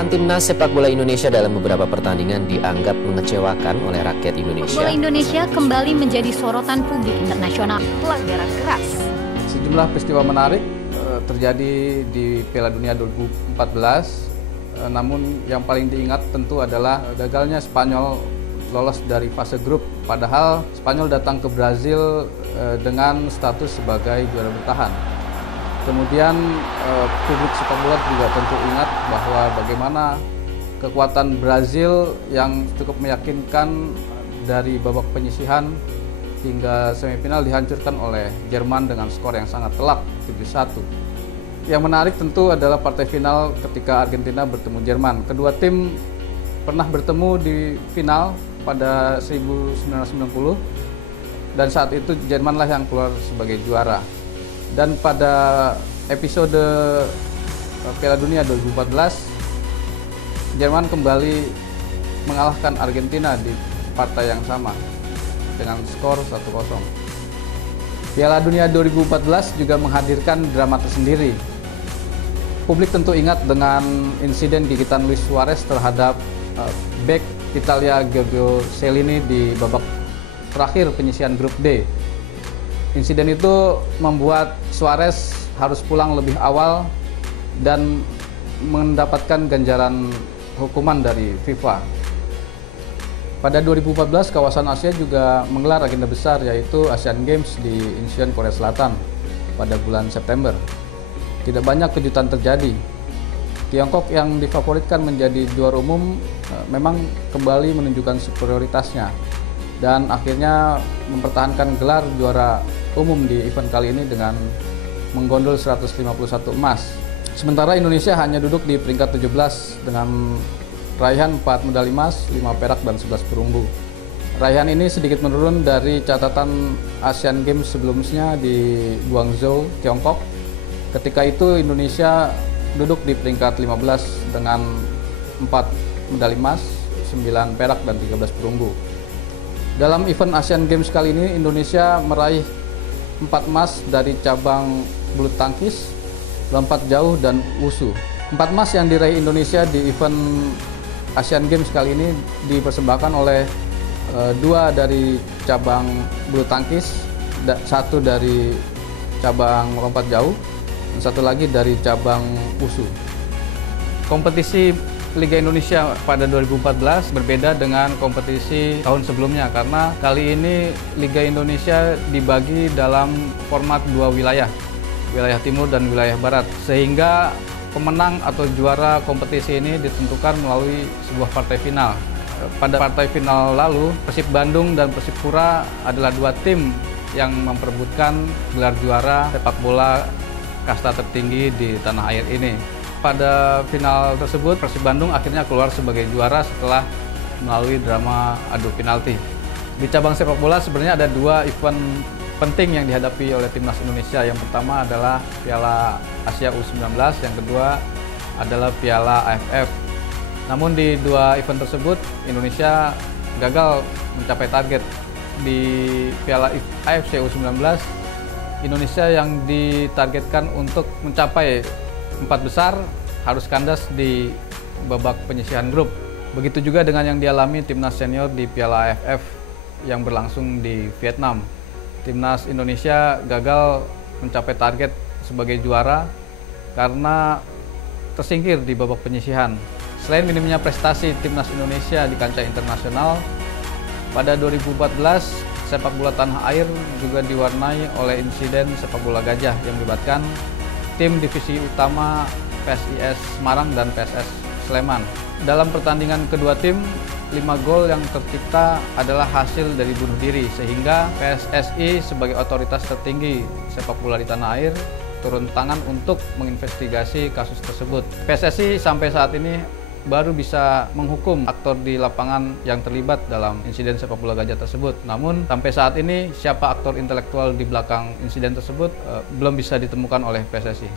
Kekalahan timnas sepak bola Indonesia dalam beberapa pertandingan dianggap mengecewakan oleh rakyat Indonesia. Bola Indonesia kembali menjadi sorotan publik internasional. Pelanggaran keras. Sejumlah peristiwa menarik terjadi di Piala Dunia 2014. Namun yang paling diingat tentu adalah gagalnya Spanyol lolos dari fase grup. Padahal Spanyol datang ke Brazil dengan status sebagai juara bertahan. Kemudian publik sepak bola juga tentu ingat bahwa bagaimana kekuatan Brazil yang cukup meyakinkan dari babak penyisihan hingga semifinal dihancurkan oleh Jerman dengan skor yang sangat telak 7-1. Yang menarik tentu adalah partai final ketika Argentina bertemu Jerman. Kedua tim pernah bertemu di final pada 1990 dan saat itu Jermanlah yang keluar sebagai juara. Dan pada episode Piala Dunia 2014, Jerman kembali mengalahkan Argentina di partai yang sama dengan skor 1-0. Piala Dunia 2014 juga menghadirkan drama tersendiri. Publik tentu ingat dengan insiden gigitan Luis Suarez terhadap bek Italia Giorgio Chiellini di babak terakhir penyisihan grup D. Insiden itu membuat Suarez harus pulang lebih awal dan mendapatkan ganjaran hukuman dari FIFA. Pada 2014, kawasan Asia juga menggelar agenda besar yaitu Asian Games di Incheon, Korea Selatan pada bulan September. Tidak banyak kejutan terjadi. Tiongkok yang difavoritkan menjadi juara umum memang kembali menunjukkan superioritasnya dan akhirnya mempertahankan gelar juara umum di event kali ini dengan menggondol 151 emas. Sementara Indonesia hanya duduk di peringkat 17 dengan raihan 4 medali emas, 5 perak dan 11 perunggu. Raihan ini sedikit menurun dari catatan Asian Games sebelumnya di Guangzhou, Tiongkok. Ketika itu Indonesia duduk di peringkat 15 dengan 4 medali emas, 9 perak dan 13 perunggu. Dalam event Asian Games kali ini Indonesia meraih 4 emas dari cabang bulu tangkis, lompat jauh dan wusu. 4 emas yang diraih Indonesia di event Asian Games kali ini dipersembahkan oleh 2 dari cabang bulu tangkis, 1 dari cabang lompat jauh, dan 1 lagi dari cabang wusu. Kompetisi Liga Indonesia pada 2014 berbeda dengan kompetisi tahun sebelumnya karena kali ini Liga Indonesia dibagi dalam format 2 wilayah, wilayah timur dan wilayah barat, sehingga pemenang atau juara kompetisi ini ditentukan melalui sebuah partai final. Pada partai final lalu, Persib Bandung dan Persipura adalah 2 tim yang memperebutkan gelar juara sepak bola kasta tertinggi di tanah air ini. Pada final tersebut, Persib Bandung akhirnya keluar sebagai juara setelah melalui drama adu penalti. Di cabang sepak bola sebenarnya ada 2 event penting yang dihadapi oleh timnas Indonesia. Yang pertama adalah Piala Asia U19, yang kedua adalah Piala AFF. Namun di 2 event tersebut, Indonesia gagal mencapai target. Di Piala AFC U19, Indonesia yang ditargetkan untuk mencapai 4 besar harus kandas di babak penyisihan grup. Begitu juga dengan yang dialami timnas senior di Piala AFF yang berlangsung di Vietnam. Timnas Indonesia gagal mencapai target sebagai juara karena tersingkir di babak penyisihan. Selain minimnya prestasi timnas Indonesia di kancah internasional, pada 2014 sepak bola tanah air juga diwarnai oleh insiden sepak bola gajah yang melibatkan tim divisi utama PSIS Semarang dan PSS Sleman. Dalam pertandingan kedua tim, 5 gol yang tercipta adalah hasil dari bunuh diri, sehingga PSSI sebagai otoritas tertinggi sepak bola di tanah air turun tangan untuk menginvestigasi kasus tersebut. PSSI sampai saat ini baru bisa menghukum aktor di lapangan yang terlibat dalam insiden sepak bola gajah tersebut. Namun sampai saat ini siapa aktor intelektual di belakang insiden tersebut belum bisa ditemukan oleh PSSI.